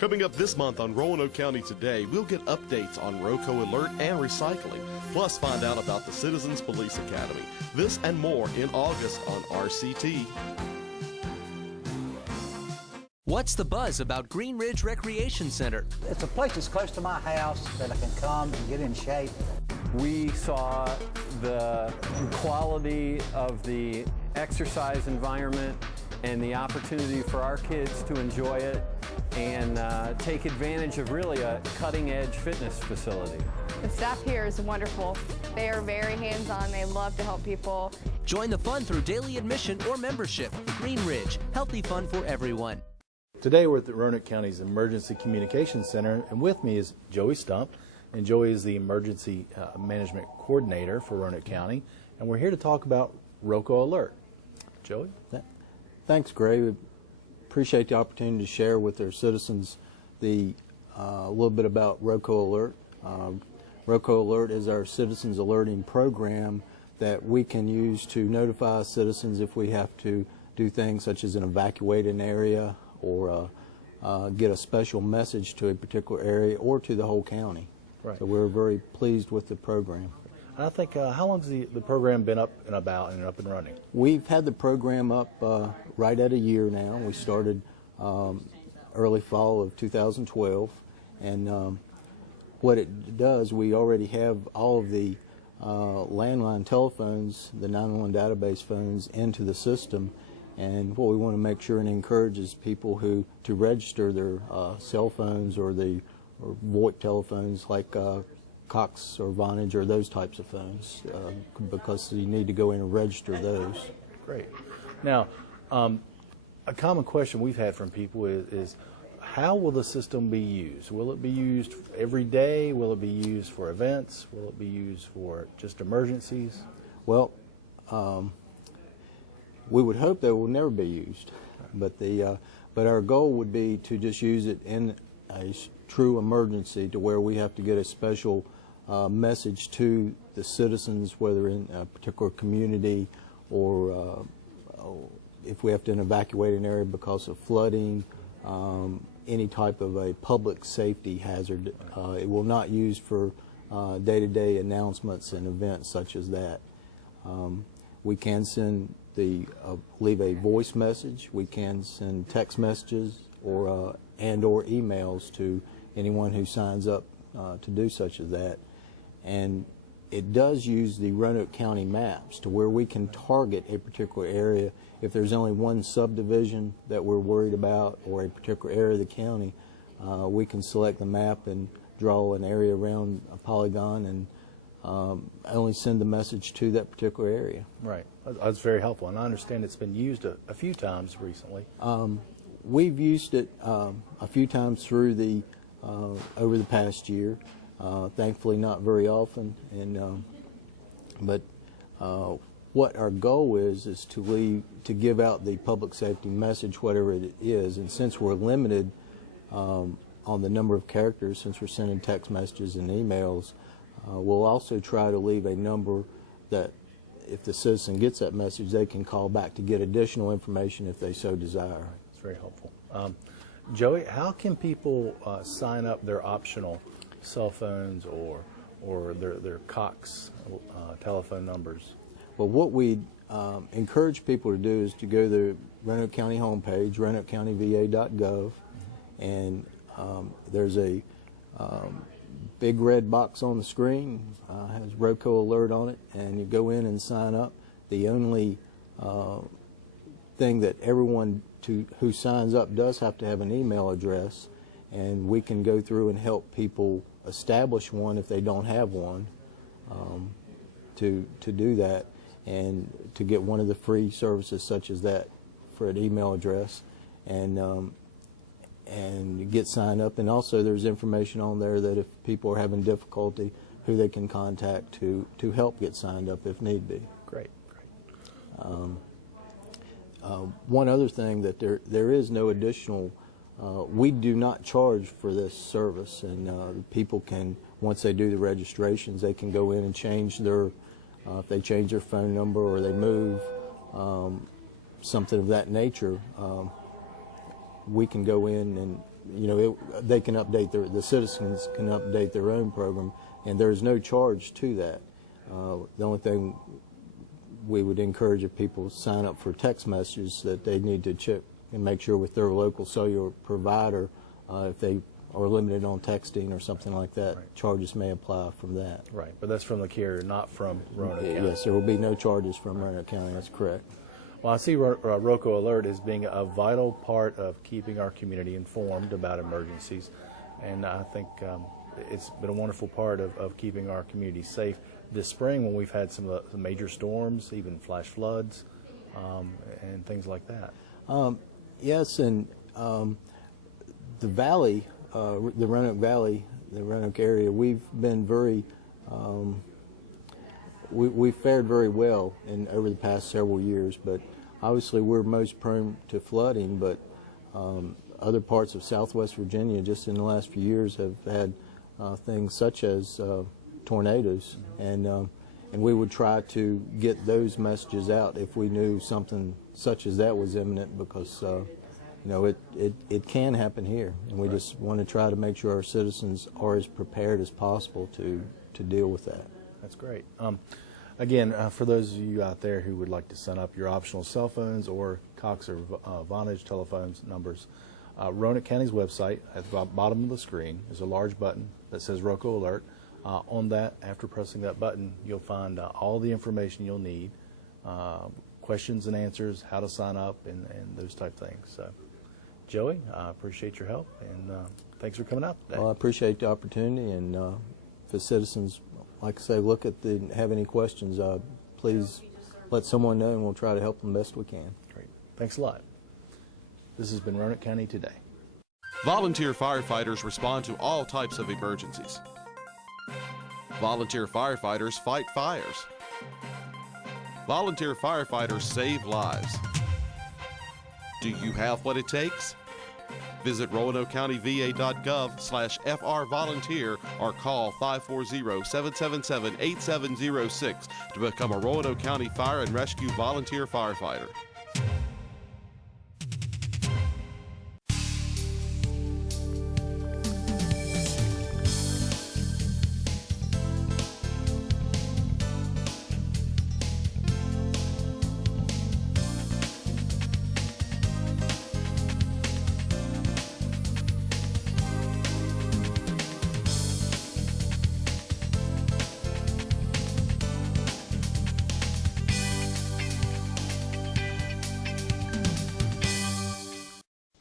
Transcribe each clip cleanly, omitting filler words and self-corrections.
Coming up this month on Roanoke County Today, we'll get updates on ROCO Alert and recycling, plus find out about the Citizens Police Academy. This and more in August on RCT. What's the buzz about Green Ridge Recreation Center? It's a place that's close to my house that I can come and get in shape. We saw the quality of the exercise environment and the opportunity for our kids to enjoy it and take advantage of really a cutting-edge fitness facility. The staff here is wonderful. They are very hands-on. They love to help people. Join the fun through daily admission or membership. Green Ridge, healthy fun for everyone. Today we're at the Roanoke County's Emergency Communications Center, and with me is Joey Stump, and Joey is the Emergency Management Coordinator for Roanoke County, and we're here to talk about ROCO Alert. Joey? Thanks, Gray. We appreciate the opportunity to share with our citizens a little bit about ROCO Alert. ROCO Alert is our citizens alerting program that we can use to notify citizens if we have to do things such as an evacuated area or get a special message to a particular area or to the whole county. Right. So we're very pleased with the program. I think, how long has the program been up and about and up and running? We've had the program up right at a year now. We started early fall of 2012, and what it does, we already have all of the landline telephones, the 911 database phones, into the system. And what we want to make sure and encourage is people to register their cell phones or VoIP telephones like Cox or Vonage or those types of phones because you need to go in and register those. Great. Now, a common question we've had from people is how will the system be used? Will it be used every day? Will it be used for events? Will it be used for just emergencies? Well, we would hope that it will never be used, but our goal would be to just use it in a true emergency to where we have to get a special message to the citizens, whether in a particular community or if we have to evacuate an area because of flooding, any type of a public safety hazard. It will not use for day-to-day announcements and events such as that. We can send leave a voice message. We can send text messages or emails to anyone who signs up to do such as that. And it does use the Roanoke County maps to where we can target a particular area. If there's only one subdivision that we're worried about or a particular area of the county, we can select the map and draw an area around a polygon and only send the message to that particular area. Right. That's very helpful, and I understand it's been used a few times recently. We've used it a few times through over the past year. Thankfully, not very often. But what our goal is to give out the public safety message, whatever it is. And since we're limited on the number of characters, since we're sending text messages and emails, we'll also try to leave a number that if the citizen gets that message, they can call back to get additional information if they so desire. It's very helpful. Joey, how can people sign up their optional cell phones or their Cox telephone numbers? Well, what we encourage people to do is to go to the Roanoke County homepage, roanokecountyva.gov, and there's a big red box on the screen, has ROCO Alert on it, and you go in and sign up. The only thing that everyone who signs up does have to have an email address, and we can go through and help people establish one if they don't have one, to do that and to get one of the free services such as that for an email address, and you get signed up. And also there's information on there that if people are having difficulty, who they can contact to help get signed up if need be. Great. One other thing, that there is no additional, we do not charge for this service, and people can, once they do the registrations, they can go in and change their, if they change their phone number or they move, something of that nature, we can go in and they can update the citizens can update their own program, and there's no charge to that. The only thing we would encourage if people sign up for text messages that they need to check and make sure with their local cellular provider if they are limited on texting or something like that, right. Charges may apply from that. Right, but that's from the carrier, not from Roanoke County. Yes, there will be no charges from Roanoke County, that's correct. Well, I see Roco Alert as being a vital part of keeping our community informed about emergencies, and I think it's been a wonderful part of keeping our community safe. This spring, when we've had some of the major storms, even flash floods, and things like that. Yes, and the valley, the Roanoke Valley, the Roanoke area, we've been very, we've fared very well over the past several years, but obviously we're most prone to flooding, but other parts of southwest Virginia just in the last few years have had things such as tornadoes, and we would try to get those messages out if we knew something such as that was imminent, because it can happen here, and we just want to try to make sure our citizens are as prepared as possible to deal with that. That's great. Again, for those of you out there who would like to sign up your optional cell phones or Cox or Vonage telephones numbers, Roanoke County's website at the bottom of the screen is a large button that says Roco Alert. On that, after pressing that button, you'll find all the information you'll need, questions and answers, how to sign up, and those type things. So, Joey, I appreciate your help, and thanks for coming out today. Well, I appreciate the opportunity, and if the citizens, like I say, have any questions, please let someone know, and we'll try to help them best we can. Great. Thanks a lot. This has been Roanoke County Today. Volunteer firefighters respond to all types of emergencies. Volunteer firefighters fight fires. Volunteer firefighters save lives. Do you have what it takes? Visit RoanokeCountyVA.gov/FRVolunteer or call 540-777-8706 to become a Roanoke County Fire and Rescue volunteer firefighter.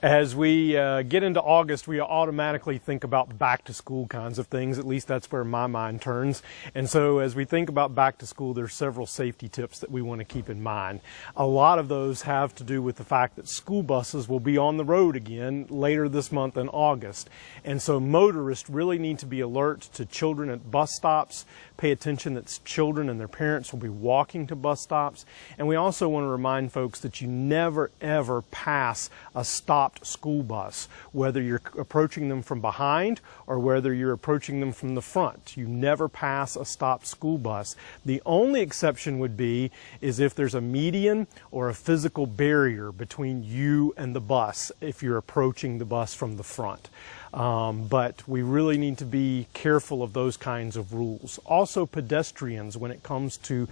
As we get into August, we automatically think about back to school kinds of things. At least that's where my mind turns. And so as we think about back to school, there's several safety tips that we want to keep in mind. A lot of those have to do with the fact that school buses will be on the road again later this month in August. And so motorists really need to be alert to children at bus stops, pay attention that children and their parents will be walking to bus stops. And we also want to remind folks that you never ever pass a stopped school bus, whether you're approaching them from behind or whether you're approaching them from the front. You never pass a stopped school bus. The only exception would be is if there's a median or a physical barrier between you and the bus if you're approaching the bus from the front. But we really need to be careful of those kinds of rules. Also pedestrians when it comes to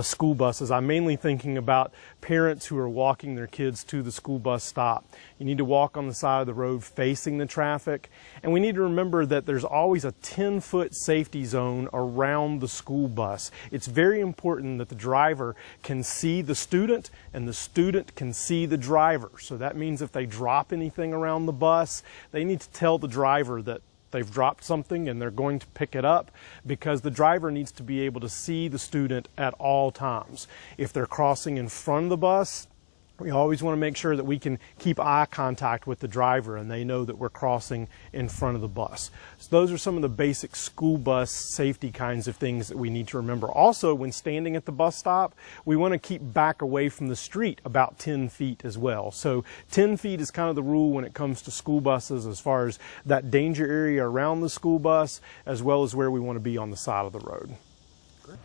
school buses. I'm mainly thinking about parents who are walking their kids to the school bus stop. You need to walk on the side of the road facing the traffic. And we need to remember that there's always a 10-foot safety zone around the school bus. It's very important that the driver can see the student and the student can see the driver. So that means if they drop anything around the bus, they need to tell the driver that they've dropped something and they're going to pick it up, because the driver needs to be able to see the student at all times. If they're crossing in front of the bus, we always want to make sure that we can keep eye contact with the driver and they know that we're crossing in front of the bus. So those are some of the basic school bus safety kinds of things that we need to remember. Also, when standing at the bus stop, we want to keep back away from the street about 10 feet as well. So 10 feet is kind of the rule when it comes to school buses as far as that danger area around the school bus as well as where we want to be on the side of the road.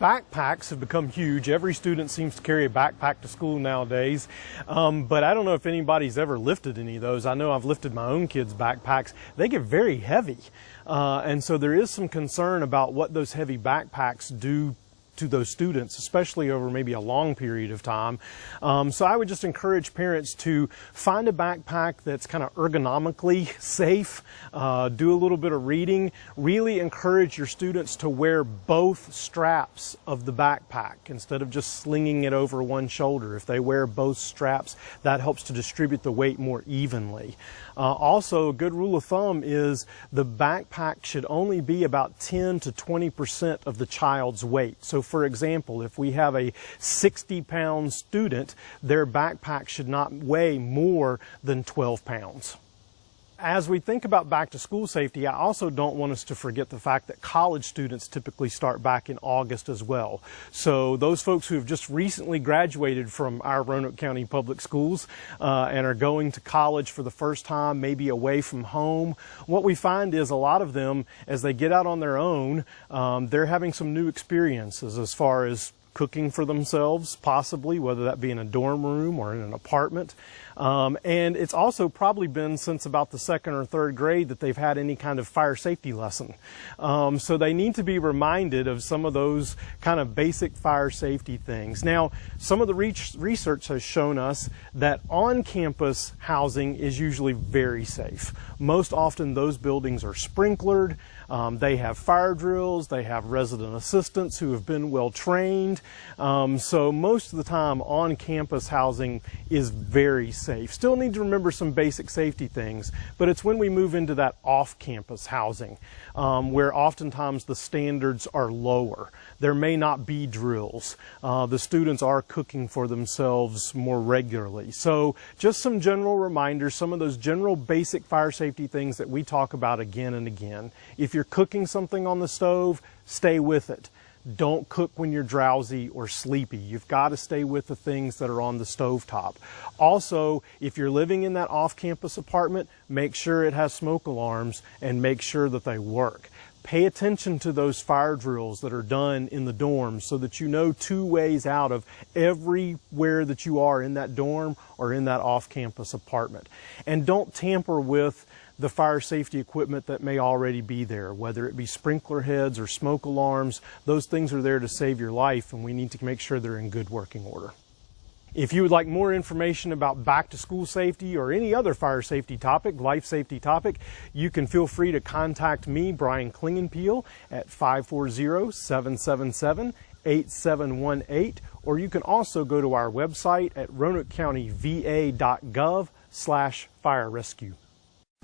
Backpacks have become huge. Every student seems to carry a backpack to school nowadays, but I don't know if anybody's ever lifted any of those. I know I've lifted my own kids' backpacks. They get very heavy, and so there is some concern about what those heavy backpacks do to those students, especially over maybe a long period of time. So I would just encourage parents to find a backpack that's kind of ergonomically safe, do a little bit of reading, really encourage your students to wear both straps of the backpack instead of just slinging it over one shoulder. If they wear both straps, that helps to distribute the weight more evenly. Also, a good rule of thumb is the backpack should only be about 10 to 20% of the child's weight. So for example, if we have a 60-pound student, their backpack should not weigh more than 12 pounds. As we think about back-to-school safety, I also don't want us to forget the fact that college students typically start back in August as well. So those folks who have just recently graduated from our Roanoke County Public Schools and are going to college for the first time, maybe away from home, what we find is a lot of them, as they get out on their own, they're having some new experiences as far as cooking for themselves, possibly, whether that be in a dorm room or in an apartment. And it's also probably been since about the 2nd or 3rd grade that they've had any kind of fire safety lesson. So they need to be reminded of some of those kind of basic fire safety things. Now, some of the research has shown us that on-campus housing is usually very safe. Most often those buildings are sprinklered. They have fire drills, they have resident assistants who have been well trained. So most of the time on-campus housing is very safe. Still need to remember some basic safety things, but it's when we move into that off-campus housing where oftentimes the standards are lower. There may not be drills. The students are cooking for themselves more regularly. So just some general reminders, some of those general basic fire safety things that we talk about again and again. If you're cooking something on the stove, stay with it. Don't cook when you're drowsy or sleepy. You've got to stay with the things that are on the stovetop. Also, if you're living in that off-campus apartment, make sure it has smoke alarms and make sure that they work. Pay attention to those fire drills that are done in the dorms so that you know 2 ways out of everywhere that you are in that dorm or in that off-campus apartment. And don't tamper with the fire safety equipment that may already be there, whether it be sprinkler heads or smoke alarms. Those things are there to save your life, and we need to make sure they're in good working order. If you would like more information about back-to-school safety or any other fire safety topic, life safety topic, you can feel free to contact me, Brian Klingenpeel, at 540-777-8718, or you can also go to our website at roanokecountyva.gov/fire rescue.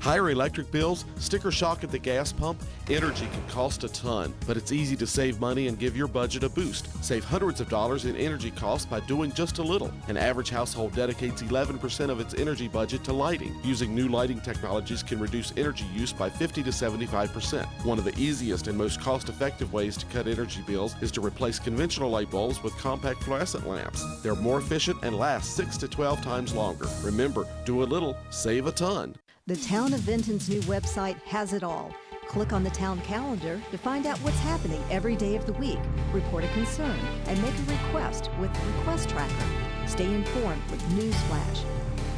Higher electric bills, sticker shock at the gas pump, energy can cost a ton, but it's easy to save money and give your budget a boost. Save hundreds of dollars in energy costs by doing just a little. An average household dedicates 11% of its energy budget to lighting. Using new lighting technologies can reduce energy use by 50 to 75%. One of the easiest and most cost-effective ways to cut energy bills is to replace conventional light bulbs with compact fluorescent lamps. They're more efficient and last 6 to 12 times longer. Remember, do a little, save a ton. The Town of Vinton's new website has it all. Click on the town calendar to find out what's happening every day of the week, report a concern, and make a request with Request Tracker. Stay informed with Newsflash.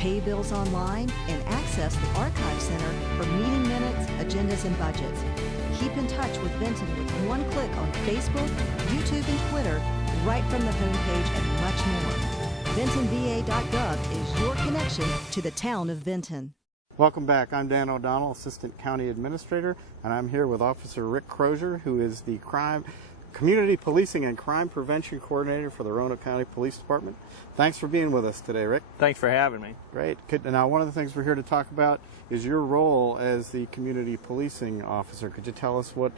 Pay bills online and access the Archive Center for meeting minutes, agendas, and budgets. Keep in touch with Vinton with one click on Facebook, YouTube, and Twitter, right from the homepage and much more. VintonVA.gov is your connection to the Town of Vinton. Welcome back. I'm Dan O'Donnell, Assistant County Administrator, and I'm here with Officer Rick Crozier, who is the Community Policing and Crime Prevention Coordinator for the Roanoke County Police Department. Thanks for being with us today, Rick. Thanks for having me. Great. Now, one of the things we're here to talk about is your role as the Community Policing Officer. Could you tell us what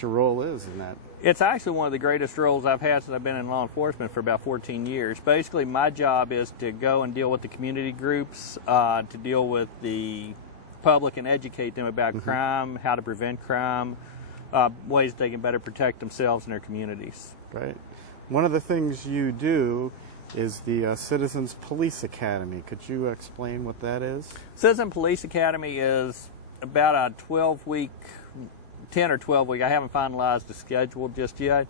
your role is in that? It's actually one of the greatest roles I've had since I've been in law enforcement for about 14 years. Basically, my job is to go and deal with the community groups, to deal with the public and educate them about crime, how to prevent crime, ways they can better protect themselves and their communities. Great. One of the things you do is the Citizens Police Academy. Could you explain what that is? Citizen Police Academy is about a 12-week 10 or 12 week. I haven't finalized the schedule just yet,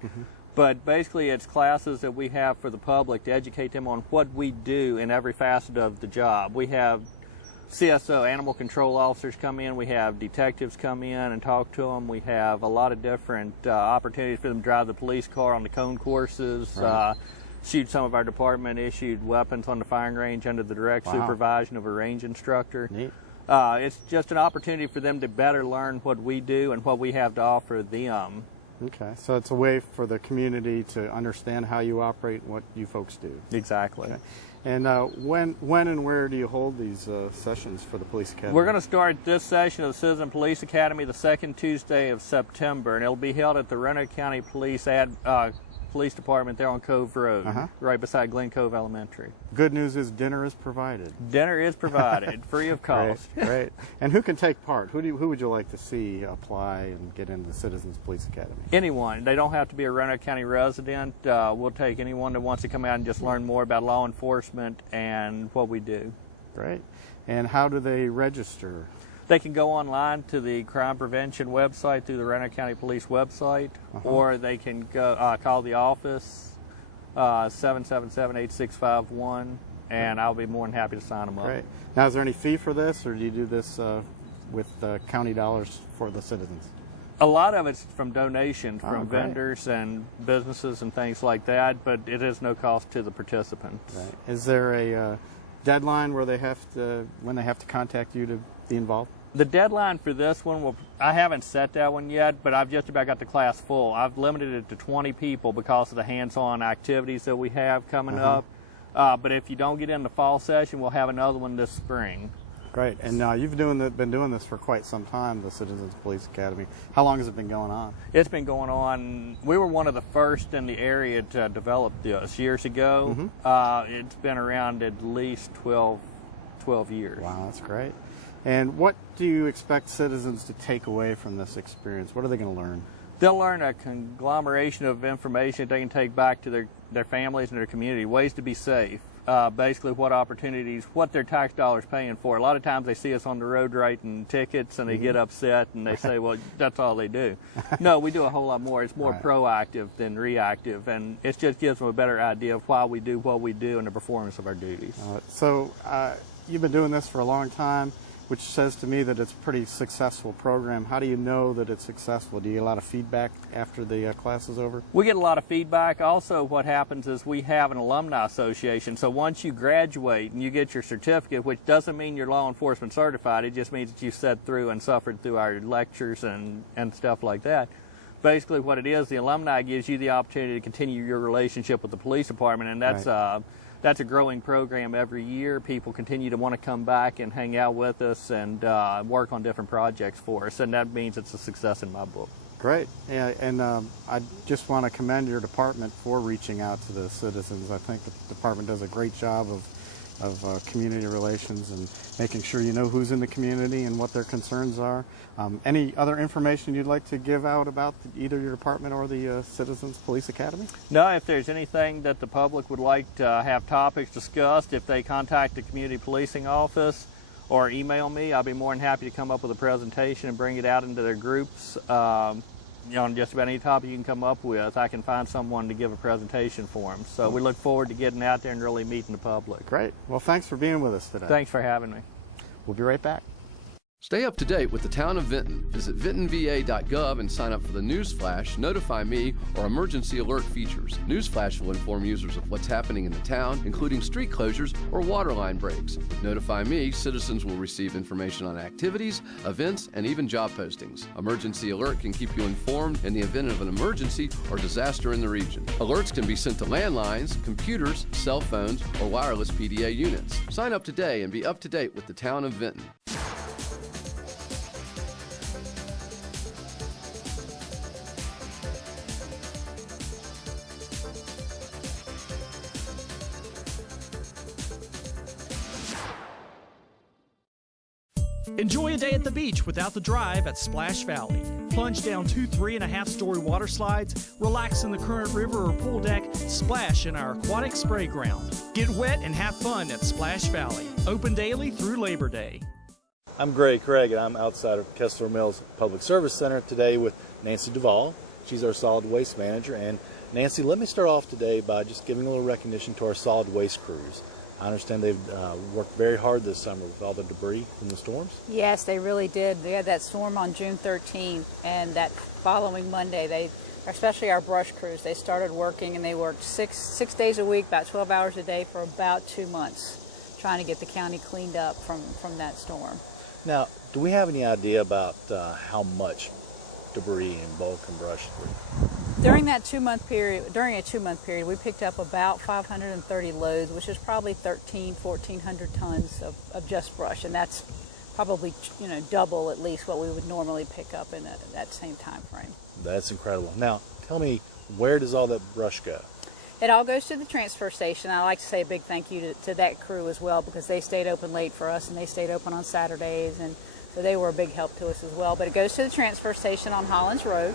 But basically it's classes that we have for the public to educate them on what we do in every facet of the job. We have CSO, animal control officers, come in. We have detectives come in and talk to them. We have a lot of different opportunities for them to drive the police car on the cone courses, Right. shoot some of our department-issued weapons on the firing range under the direct supervision of a range instructor. Neat. It's just an opportunity for them to better learn what we do and what we have to offer them. Okay, so it's a way for the community to understand how you operate and what you folks do. Exactly. Okay. And when and where do you hold these sessions for the Police Academy? We're going to start this session of the Citizen Police Academy the second Tuesday of September, and it'll be held at the Roanoke County Police Department there on Cove Road, right beside Glen Cove Elementary. Good news is dinner is provided. Dinner is provided, free of cost. Great. And who can take part? Who would you like to see apply and get into the Citizens Police Academy? Anyone. They don't have to be a Roanoke County resident. We'll take anyone that wants to come out and just learn more about law enforcement and what we do. Great. And how do they register? They can go online to the crime prevention website through the Roanoke County Police website, or they can go call the office, 777-8651, and I'll be more than happy to sign them up. Great. Now, is there any fee for this, or do you do this with county dollars for the citizens? A lot of it's from donations from great. vendors and businesses and things like that, but it is no cost to the participants. Right. Is there a deadline where when they have to contact you to be involved? The deadline for this one, I haven't set that one yet, but I've just about got the class full. I've limited it to 20 people because of the hands-on activities that we have coming up. But if you don't get in the fall session, we'll have another one this spring. Great. And you've been doing this for quite some time, the Citizens Police Academy. How long has it been going on? It's been going on. We were one of the first in the area to develop this years ago. It's been around at least 12 years. Wow, that's great. And what do you expect citizens to take away from this experience? What are they going to learn? They'll learn a conglomeration of information they can take back to their families and their community, ways to be safe, basically what opportunities, what their tax dollars paying for. A lot of times they see us on the road writing tickets and they get upset and they say, well, that's all they do. No, we do a whole lot more. It's more proactive than reactive, and it just gives them a better idea of why we do what we do and the performance of our duties. So you've been doing this for a long time, which says to me that it's a pretty successful program. How do you know that it's successful? Do you get a lot of feedback after the class is over? We get a lot of feedback. Also, what happens is we have an alumni association. So once you graduate and you get your certificate, which doesn't mean you're law enforcement certified, it just means that you sat through and suffered through our lectures and stuff like that. Basically what it is, the alumni gives you the opportunity to continue your relationship with the police department, and that's a growing program every year. People continue to want to come back and hang out with us and work on different projects for us, and that means it's a success in my book. Great. Yeah, and I just want to commend your department for reaching out to the citizens. I think the department does a great job of community relations and making sure you know who's in the community and what their concerns are. Any other information you'd like to give out about either your department or the Citizens Police Academy? No, if there's anything that the public would like to have topics discussed, if they contact the Community Policing Office or email me, I'll be more than happy to come up with a presentation and bring it out into their groups. On just about any topic you can come up with, I can find someone to give a presentation for them. So we look forward to getting out there and really meeting the public. Great. Well, thanks for being with us today. Thanks for having me. We'll be right back. Stay up to date with the town of Vinton. Visit vintonva.gov and sign up for the Newsflash, Notify Me, or Emergency Alert features. Newsflash will inform users of what's happening in the town, including street closures or water line breaks. With Notify Me, citizens will receive information on activities, events, and even job postings. Emergency Alert can keep you informed in the event of an emergency or disaster in the region. Alerts can be sent to landlines, computers, cell phones, or wireless PDA units. Sign up today and be up to date with the town of Vinton. Enjoy a day at the beach without the drive at Splash Valley. Plunge down 2 3.5-story water slides, relax in the current river or pool deck, splash in our aquatic spray ground. Get wet and have fun at Splash Valley. Open daily through Labor Day. I'm Greg Craig, and I'm outside of Kessler Mills Public Service Center today with Nancy Duvall. She's our solid waste manager, and Nancy, let me start off today by just giving a little recognition to our solid waste crews. I understand they've worked very hard this summer with all the debris from the storms. Yes, they really did. They had that storm on June 13th, and that following Monday, especially our brush crews, they started working, and they worked six days a week, about 12 hours a day for about 2 months, trying to get the county cleaned up from that storm. Now, do we have any idea about how much debris and bulk and brush debris? During a 2-month period, we picked up about 530 loads, which is probably 1,400 tons of just brush, and that's probably double at least what we would normally pick up in that same time frame. That's incredible. Now, tell me, where does all that brush go? It all goes to the transfer station. I like to say a big thank you to that crew as well, because they stayed open late for us, and they stayed open on Saturdays, and so they were a big help to us as well. But it goes to the transfer station on Hollins Road,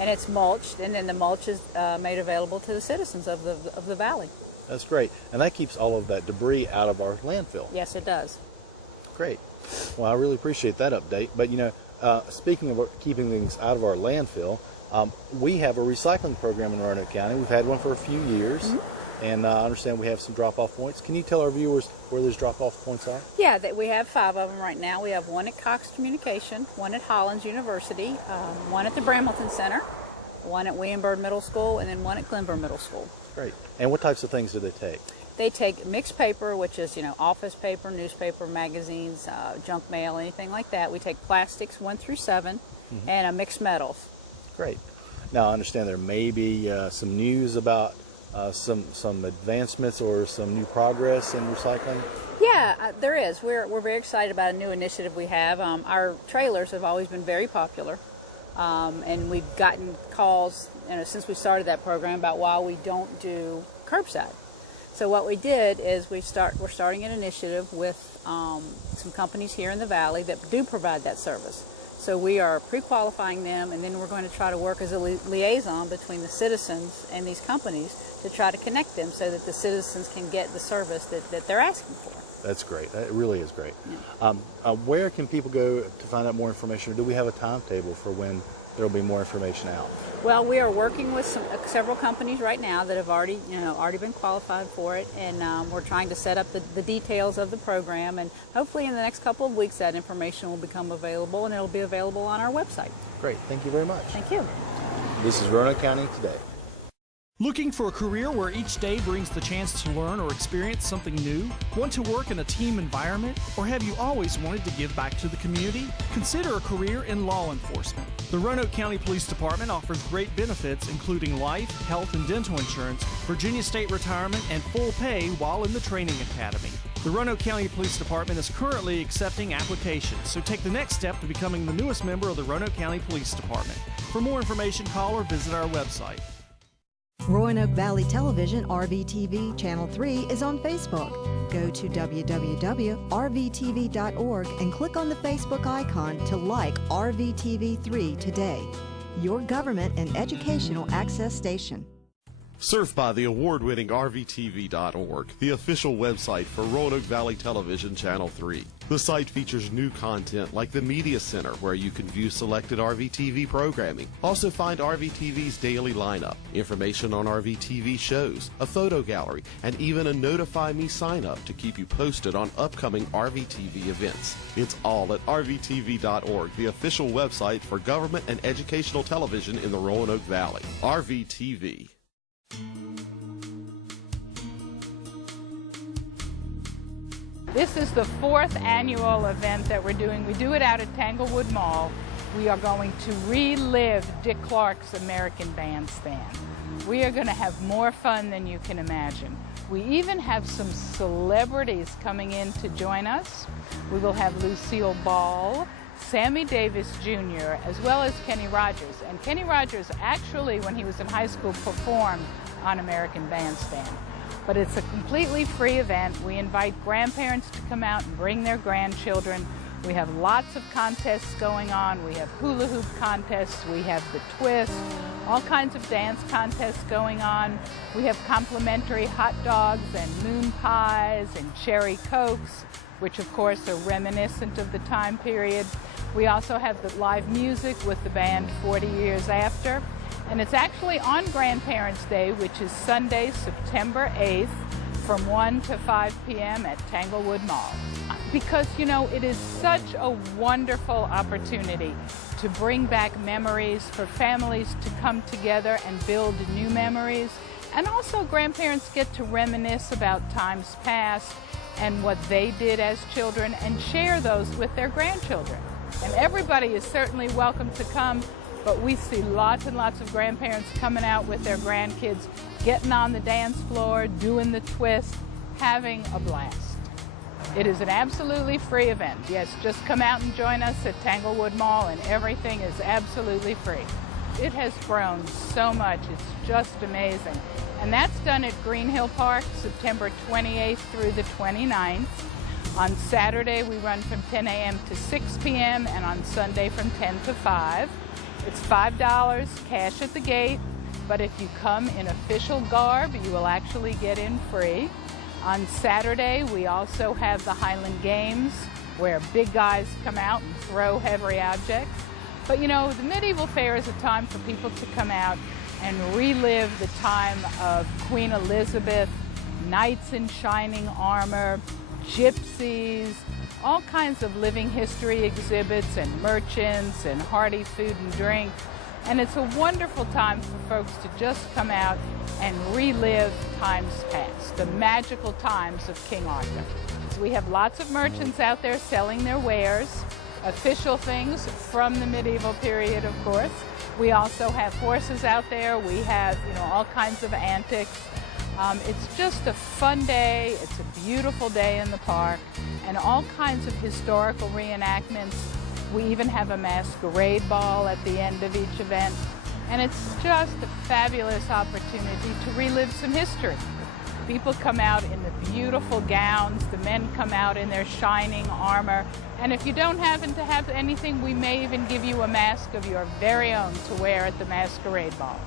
and it's mulched, and then the mulch is made available to the citizens of the valley. That's great. And that keeps all of that debris out of our landfill. Yes, it does. Great. Well, I really appreciate that update. But, speaking of keeping things out of our landfill, we have a recycling program in Roanoke County. We've had one for a few years. And I understand we have some drop-off points. Can you tell our viewers where those drop-off points are? Yeah, we have 5 of them right now. We have one at Cox Communication, one at Hollins University, one at the Bramilton Center, one at William Byrd Middle School, and then one at Glenver Middle School. Great. And what types of things do they take? They take mixed paper, which is, office paper, newspaper, magazines, junk mail, anything like that. We take plastics 1 through 7, and mixed metals. Great. Now, I understand there may be some news about some advancements or some new progress in recycling? Yeah, there is. We're very excited about a new initiative we have. Our trailers have always been very popular, and we've gotten calls since we started that program about why we don't do curbside. So what we did is we're starting an initiative with some companies here in the valley that do provide that service. So we are pre-qualifying them, and then we're going to try to work as a liaison between the citizens and these companies to try to connect them so that the citizens can get the service that they're asking for. That's great. That really is great. Yeah. Where can people go to find out more information, or do we have a timetable for when there will be more information out? Well, we are working with several companies right now that have already been qualified for it, and we're trying to set up the details of the program, and hopefully in the next couple of weeks that information will become available, and it'll be available on our website. Great. Thank you very much. Thank you. This is Roanoke County Today. Looking for a career where each day brings the chance to learn or experience something new? Want to work in a team environment? Or have you always wanted to give back to the community? Consider a career in law enforcement. The Roanoke County Police Department offers great benefits including life, health, and dental insurance, Virginia State retirement, and full pay while in the training academy. The Roanoke County Police Department is currently accepting applications, so take the next step to becoming the newest member of the Roanoke County Police Department. For more information, call or visit our website. Roanoke Valley Television RVTV Channel 3 is on Facebook. Go to www.rvtv.org and click on the Facebook icon to like RVTV3 today, your government and educational access station. Surf by the award-winning RVTV.org, the official website for Roanoke Valley Television Channel 3. The site features new content like the Media Center, where you can view selected RVTV programming. Also find RVTV's daily lineup, information on RVTV shows, a photo gallery, and even a Notify Me sign-up to keep you posted on upcoming RVTV events. It's all at RVTV.org, the official website for government and educational television in the Roanoke Valley. RVTV. This is the 4th annual event that we're doing. We do it out at Tanglewood Mall. We are going to relive Dick Clark's American Bandstand. We are going to have more fun than you can imagine. We even have some celebrities coming in to join us. We will have Lucille Ball, Sammy Davis Jr., as well as Kenny Rogers. And Kenny Rogers actually, when he was in high school, performed on American Bandstand. But it's a completely free event. We invite grandparents to come out and bring their grandchildren. We have lots of contests going on. We have hula hoop contests. We have the twist, all kinds of dance contests going on. We have complimentary hot dogs and moon pies and cherry cokes, which of course are reminiscent of the time period. We also have the live music with the band 40 Years After. And it's actually on Grandparents' Day, which is Sunday, September 8th, from 1 to 5 p.m. at Tanglewood Mall. Because, you know, it is such a wonderful opportunity to bring back memories, for families to come together and build new memories. And also grandparents get to reminisce about times past and what they did as children and share those with their grandchildren. And everybody is certainly welcome to come, but we see lots and lots of grandparents coming out with their grandkids, getting on the dance floor, doing the twist, having a blast. It is an absolutely free event. Yes, just come out and join us at Tanglewood Mall, and everything is absolutely free. It has grown so much, it's just amazing. And that's done at Green Hill Park, September 28th through the 29th. On Saturday, we run from 10 a.m. to 6 p.m., and on Sunday from 10 to 5. It's $5 cash at the gate, but if you come in official garb, you will actually get in free. On Saturday, we also have the Highland Games, where big guys come out and throw heavy objects. But you know, the medieval fair is a time for people to come out and relive the time of Queen Elizabeth, knights in shining armor, gypsies, all kinds of living history exhibits and merchants and hearty food and drink. And it's a wonderful time for folks to just come out and relive times past, the magical times of King Arthur. So we have lots of merchants out there selling their wares, official things from the medieval period, of course. We also have horses out there. We have, you know, all kinds of antics. It's just a fun day. It's a beautiful day in the park, and all kinds of historical reenactments. We even have a masquerade ball at the end of each event, and it's just a fabulous opportunity to relive some history. People come out in the beautiful gowns, the men come out in their shining armor, and if you don't happen to have anything, we may even give you a mask of your very own to wear at the masquerade ball.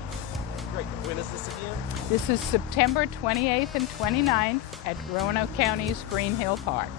Great. When is this again? This is September 28th and 29th at Roanoke County's Green Hill Park.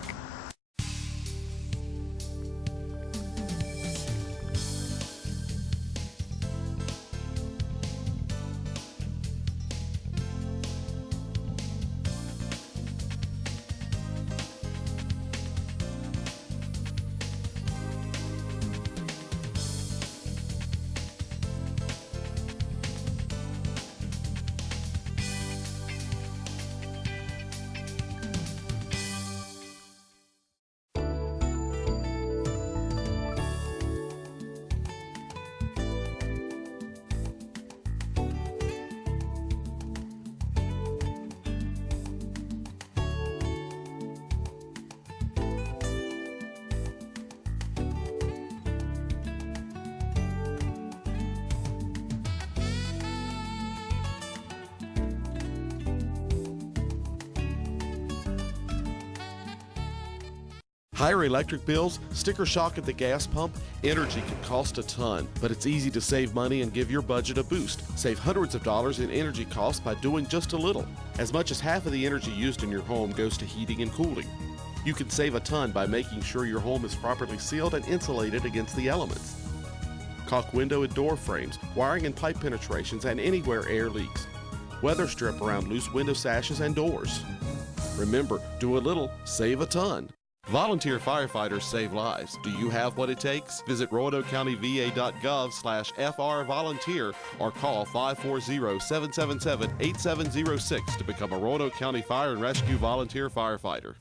Higher electric bills, sticker shock at the gas pump, energy can cost a ton, but it's easy to save money and give your budget a boost. Save hundreds of dollars in energy costs by doing just a little. As much as half of the energy used in your home goes to heating and cooling. You can save a ton by making sure your home is properly sealed and insulated against the elements. Caulk window and door frames, wiring and pipe penetrations, and anywhere air leaks. Weather strip around loose window sashes and doors. Remember, do a little, save a ton. Volunteer firefighters save lives. Do you have what it takes? Visit RoanokeCountyVA.gov/FRVolunteer or call 540-777-8706 to become a Roanoke County Fire and Rescue volunteer firefighter.